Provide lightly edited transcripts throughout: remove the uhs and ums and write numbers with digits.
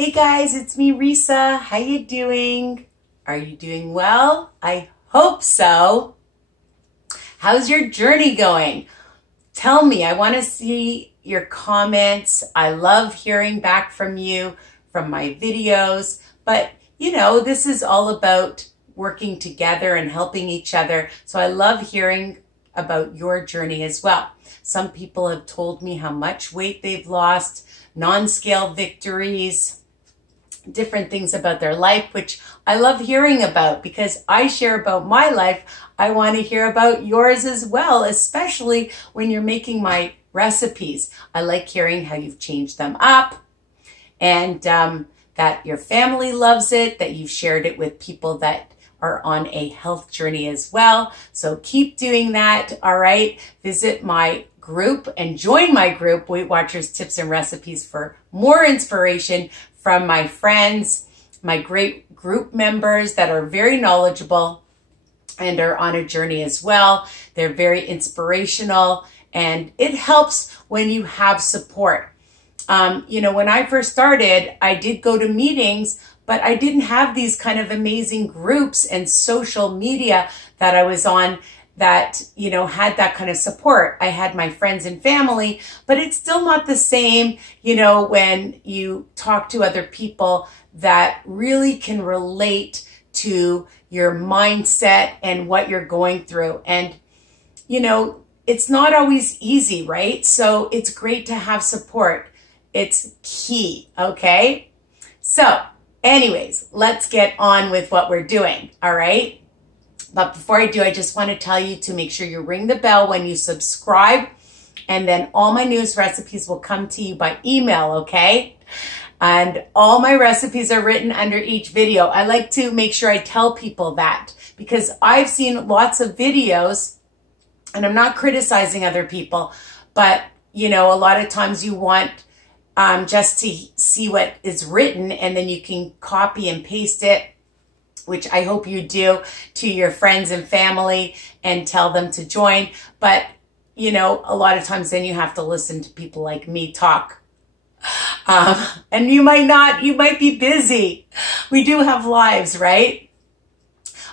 Hey guys, it's me, Risa. How you doing? Are you doing well? I hope so. How's your journey going? Tell me, I want to see your comments. I love hearing back from you from my videos, but you know, this is all about working together and helping each other. So I love hearing about your journey as well. Some people have told me how much weight they've lost, non-scale victories, different things about their life, which I love hearing about because I share about my life. I want to hear about yours as well, especially when you're making my recipes. I like hearing how you've changed them up and that your family loves it, that you've shared it with people that are on a health journey as well. So keep doing that, all right? Visit my group and join my group, Weight Watchers Tips and Recipes, for more inspiration from my friends, my great group members that are very knowledgeable and are on a journey as well. They're very inspirational, and it helps when you have support. You know, when I first started, I did go to meetings, but I didn't have these kind of amazing groups and social media that I was on that, you know, had that kind of support. I had my friends and family, but it's still not the same, you know, when you talk to other people that really can relate to your mindset and what you're going through. And, you know, it's not always easy, right? So it's great to have support. It's key, okay? So anyways, let's get on with what we're doing, all right? But before I do, I just want to tell you to make sure you ring the bell when you subscribe, and then all my newest recipes will come to you by email, okay? And all my recipes are written under each video. I like to make sure I tell people that because I've seen lots of videos, and I'm not criticizing other people, but you know, a lot of times you want just to see what is written, and then you can copy and paste it, which I hope you do, to your friends and family and tell them to join. But, you know, a lot of times then you have to listen to people like me talk. And you might be busy. We do have lives, right?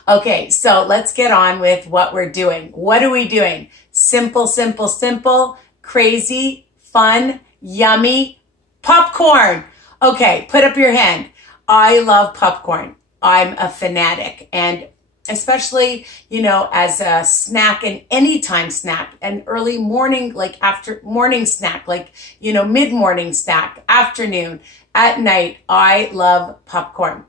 Okay, so let's get on with what we're doing. What are we doing? Simple, simple, simple, crazy, fun, yummy, popcorn. Okay, put up your hand. I love popcorn. I'm a fanatic, and especially, you know, as a snack, an anytime snack, an early morning, like after morning snack, like, you know, mid-morning snack, afternoon, at night, I love popcorn.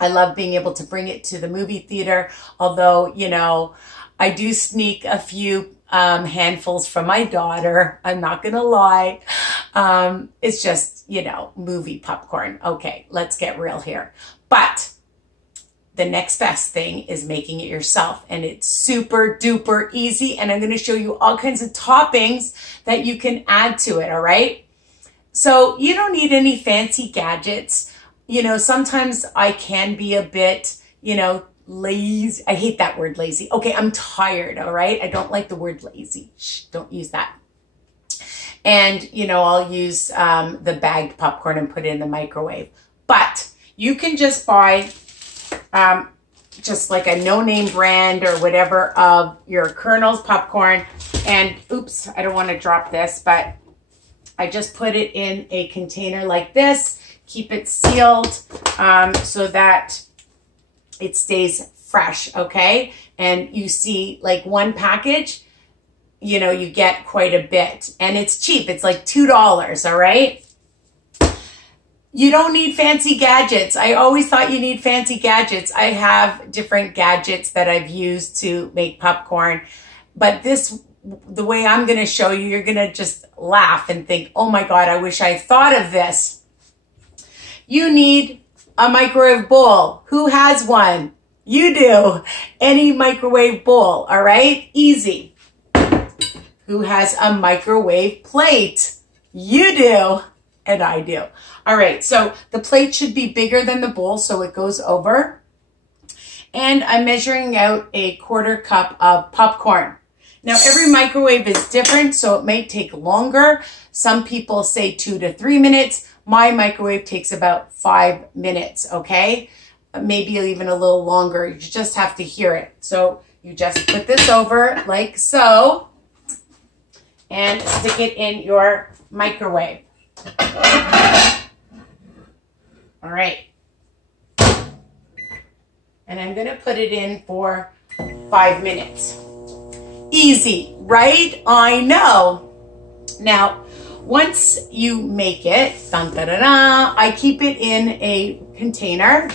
I love being able to bring it to the movie theater, although, you know, I do sneak a few handfuls from my daughter. I'm not going to lie. It's just, you know, movie popcorn. Okay, let's get real here. But the next best thing is making it yourself, and it's super duper easy. And I'm going to show you all kinds of toppings that you can add to it. All right. So you don't need any fancy gadgets. You know, sometimes I can be a bit, you know, lazy. I hate that word, lazy. Okay. I'm tired. All right. I don't like the word lazy. Shh, don't use that. And, you know, I'll use the bagged popcorn and put it in the microwave, but you can just buy just like a no-name brand or whatever of your Kernels popcorn. And oops, I don't want to drop this, but I just put it in a container like this, keep it sealed so that it stays fresh, okay? And you see, like, one package, you know, you get quite a bit, and it's cheap. It's like $2, all right? You don't need fancy gadgets. I always thought you need fancy gadgets. I have different gadgets that I've used to make popcorn, but this, the way I'm going to show you, you're going to just laugh and think, oh my God, I wish I thought of this. You need a microwave bowl. Who has one? You do. Any microwave bowl, all right? Easy. Who has a microwave plate? You do. And I do. All right, so the plate should be bigger than the bowl so it goes over. And I'm measuring out a 1/4 cup of popcorn. Now, every microwave is different, so it may take longer. Some people say 2 to 3 minutes. My microwave takes about 5 minutes, okay? Maybe even a little longer. You just have to hear it. So you just put this over like so and stick it in your microwave. All right. And I'm going to put it in for 5 minutes. Easy, right? I know. Now, once you make it, dun, da, da, da, I keep it in a container.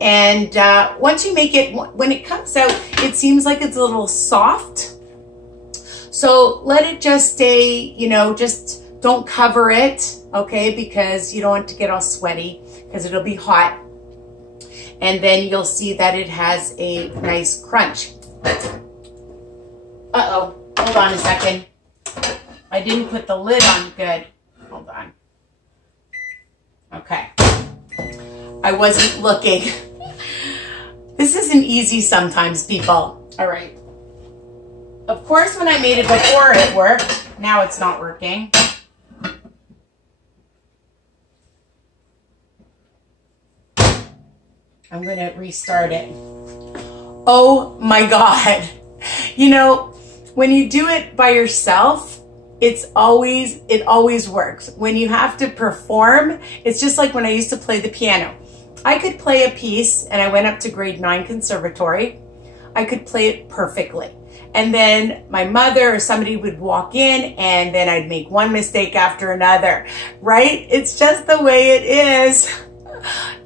And once you make it, when it comes out, it seems like it's a little soft. So let it just stay, you know, just don't cover it, okay? Because you don't want to get all sweaty because it'll be hot. And then you'll see that it has a nice crunch. Uh-oh, hold on a second. I didn't put the lid on good. Hold on. Okay. I wasn't looking. This isn't easy sometimes, people. All right. Of course, when I made it before, it worked. Now it's not working. I'm going to restart it. Oh my God. You know, when you do it by yourself, it always works. When you have to perform, it's just like when I used to play the piano. I could play a piece, and I went up to grade 9 conservatory. I could play it perfectly. And then my mother or somebody would walk in, and then I'd make one mistake after another, right? It's just the way it is.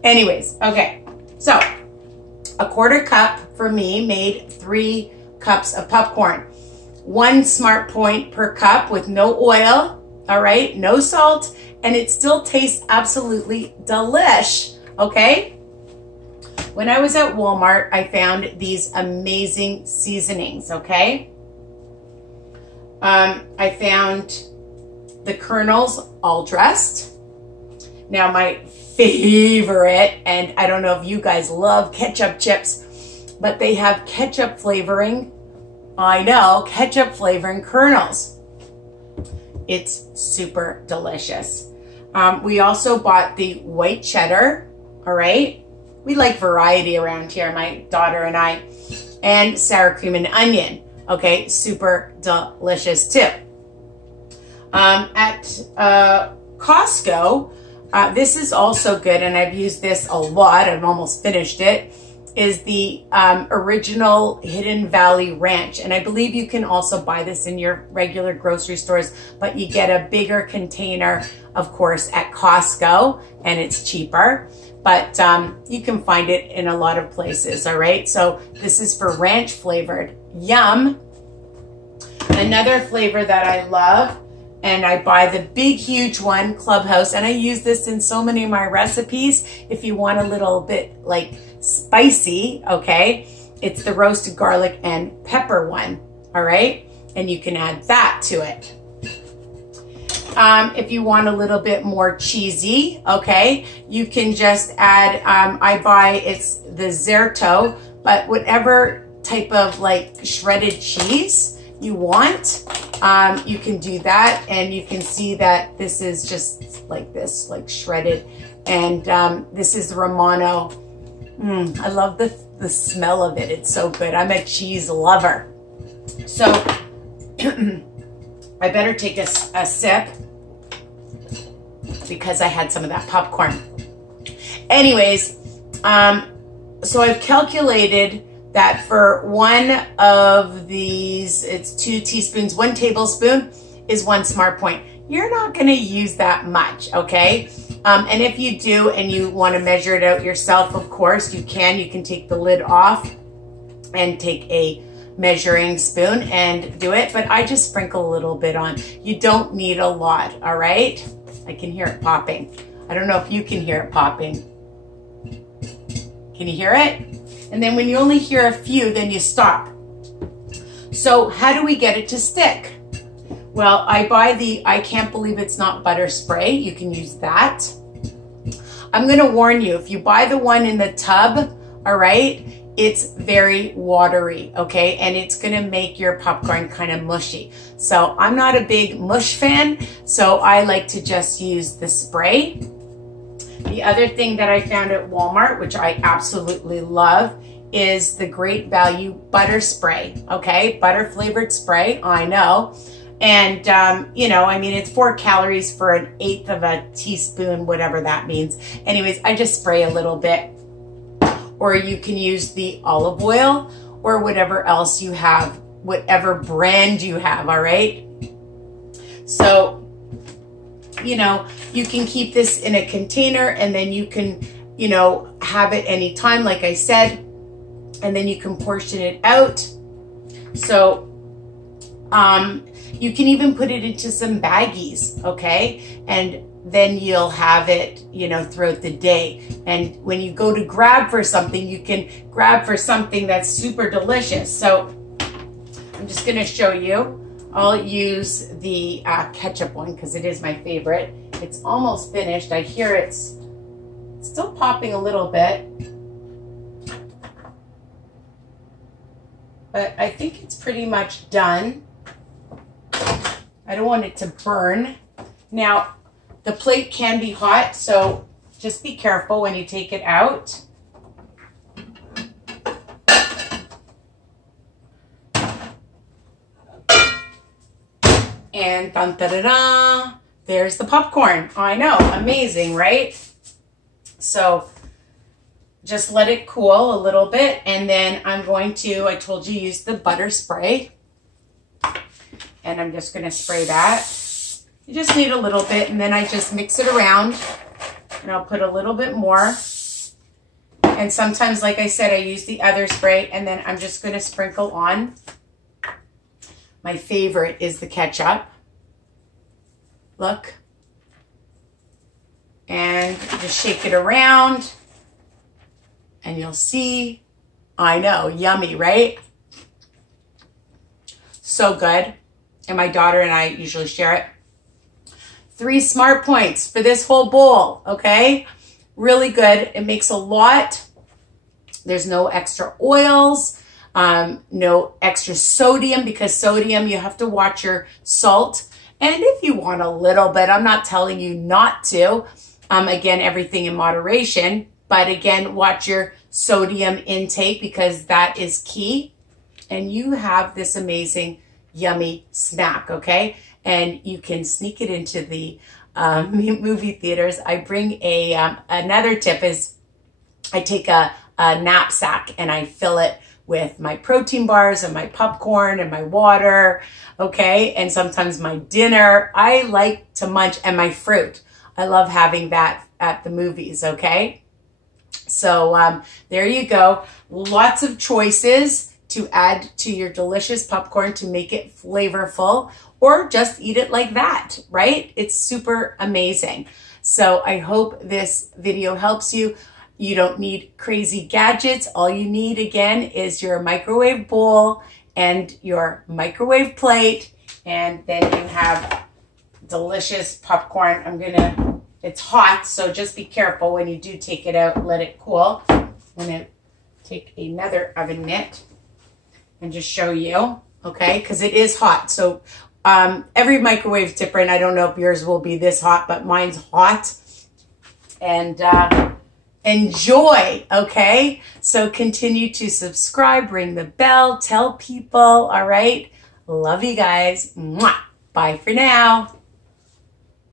Anyways, okay. So a 1/4 cup for me made 3 cups of popcorn. 1 smart point per cup with no oil, all right? No salt, and it still tastes absolutely delish, okay? When I was at Walmart, I found these amazing seasonings, okay? I found the Kernels all dressed. Now my favorite, and I don't know if you guys love ketchup chips, but they have ketchup flavoring. I know, ketchup flavoring Kernels. It's super delicious. We also bought the white cheddar, all right? We like variety around here, my daughter and I. And sour cream and onion, okay? Super delicious too. At Costco, this is also good, and I've used this a lot. I've almost finished it. Is the original Hidden Valley Ranch. And I believe you can also buy this in your regular grocery stores, but you get a bigger container, of course, at Costco, and it's cheaper. But you can find it in a lot of places, all right? So this is for ranch flavored. Yum. Another flavor that I love, and I buy the big, huge one, Clubhouse, and I use this in so many of my recipes. If you want a little bit like spicy, okay, it's the roasted garlic and pepper one, all right? And you can add that to it. If you want a little bit more cheesy, okay, you can just add, it's the Zerto, but whatever type of like shredded cheese you want, you can do that. And you can see that this is just like this, like shredded. And this is the Romano. I love the smell of it. It's so good. I'm a cheese lover. So I better take a sip because I had some of that popcorn. Anyways, so I've calculated that for one of these, it's 2 teaspoons, 1 tablespoon is 1 smart point. You're not gonna use that much, okay? And if you do and you wanna measure it out yourself, of course, you can take the lid off and take a measuring spoon and do it, but I just sprinkle a little bit on. You don't need a lot, all right? I can hear it popping. I don't know if you can hear it popping. Can you hear it? And then when you only hear a few, then you stop. So how do we get it to stick? Well, I buy the I Can't Believe It's Not Butter spray. You can use that. I'm gonna warn you, if you buy the one in the tub, all right, it's very watery, okay? And it's gonna make your popcorn kind of mushy. So I'm not a big mush fan, so I like to just use the spray. The other thing that I found at Walmart, which I absolutely love, is the Great Value butter spray, okay? Butter flavored spray, I know. And, you know, I mean, it's 4 calories for 1/8 of a teaspoon, whatever that means. Anyways, I just spray a little bit. Or you can use the olive oil or whatever else you have, whatever brand you have, all right? So, you know, you can keep this in a container and then you can, you know, have it anytime, like I said, and then you can portion it out. So, you can even put it into some baggies, okay? And then you'll have it, you know, throughout the day. And when you go to grab for something, you can grab for something that's super delicious. So I'm just gonna show you. I'll use the ketchup one because it is my favorite. It's almost finished. I hear it's still popping a little bit. But I think it's pretty much done. I don't want it to burn. Now, the plate can be hot, so just be careful when you take it out. And dun, da, da, da, there's the popcorn. I know, amazing, right? So just let it cool a little bit, and then I'm going to, I told you, use the butter spray. And I'm just gonna spray that. You just need a little bit, and then I just mix it around, and I'll put a little bit more. And sometimes, like I said, I use the other spray, and then I'm just gonna sprinkle on. My favorite is the ketchup. Look. And just shake it around, and you'll see, I know, yummy, right? So good. And my daughter and I usually share it. 3 smart points for this whole bowl, okay? Really good. It makes a lot. There's no extra oils, no extra sodium, because sodium, you have to watch your salt. And if you want a little bit, I'm not telling you not to. Again, everything in moderation. But again, watch your sodium intake because that is key. And you have this amazing yummy snack, okay? And you can sneak it into the movie theaters. I bring another tip is I take a knapsack and I fill it with my protein bars and my popcorn and my water, okay? And sometimes my dinner. I like to munch, and my fruit. I love having that at the movies, okay? So there you go. Lots of choices to add to your delicious popcorn to make it flavorful, or just eat it like that, right? It's super amazing. So I hope this video helps you. You don't need crazy gadgets. All you need, again, is your microwave bowl and your microwave plate, and then you have delicious popcorn. It's hot, so just be careful when you do take it out, let it cool. I'm gonna take another oven mitt and just show you, okay? Because it is hot. So every microwave is different. I don't know if yours will be this hot, but mine's hot. And enjoy, okay? So continue to subscribe, ring the bell, tell people, all right? Love you guys. Mwah. Bye for now.